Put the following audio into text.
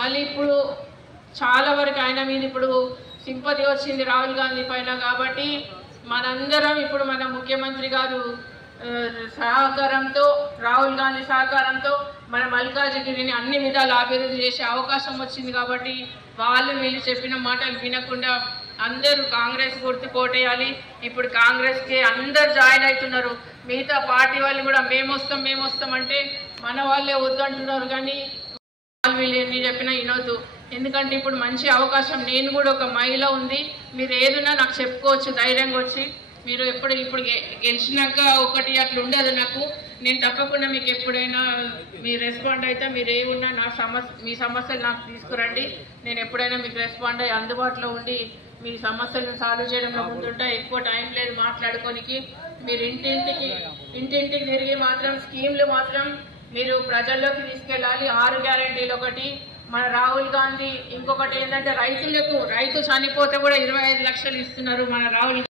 మళ్ళీ ఇప్పుడు చాలా వరకు ఆయన మీద ఇప్పుడు సింపతి వచ్చింది రాహుల్ గాంధీ పైన. కాబట్టి మనందరం ఇప్పుడు మన ముఖ్యమంత్రి గారు సహకారంతో, రాహుల్ గాంధీ సహకారంతో మన మల్కాజిగిరిని అన్ని విధాలు అభివృద్ధి చేసే అవకాశం వచ్చింది. కాబట్టి వీళ్ళు చెప్పిన మాటలు వినకుండా అందరూ కాంగ్రెస్ గుర్తు కోటేయాలి. ఇప్పుడు కాంగ్రెస్కి అందరు జాయిన్ అవుతున్నారు. మిగతా పార్టీ వాళ్ళు కూడా మేము వస్తాం అంటే మన వాళ్ళే వద్దంటున్నారు. కానీ వీళ్ళు ఎన్ని చెప్పినా వినొద్దు. ఎందుకంటే ఇప్పుడు మంచి అవకాశం, నేను కూడా ఒక మహిళ ఉంది, మీరు ఏదున్నా నాకు చెప్పుకోవచ్చు ధైర్యంగా వచ్చి. మీరు ఇప్పుడు గెలిచినాక ఒకటి అట్లా ఉండదు నాకు. నేను తప్పకుండా మీకు ఎప్పుడైనా మీరు రెస్పాండ్ అయితే మీరు ఏమున్నా మీ సమస్యలు నాకు తీసుకురండి. నేను ఎప్పుడైనా మీకు రెస్పాండ్ అయ్యి అందుబాటులో ఉండి మీ సమస్యలను సాల్వ్ చేయడంలో ముందుంటా. ఎక్కువ టైం లేదు మాట్లాడుకోనికి. మీరు ఇంటింటికి తిరిగి మాత్రం స్కీమ్లు మాత్రం మీరు ప్రజల్లోకి తీసుకెళ్ళాలి. 6 గ్యారెంటీలు ఒకటి, మన రాహుల్ గాంధీ ఇంకొకటి ఏంటంటే రైతు చనిపోతే కూడా 25 లక్షలు ఇస్తున్నారు మన రాహుల్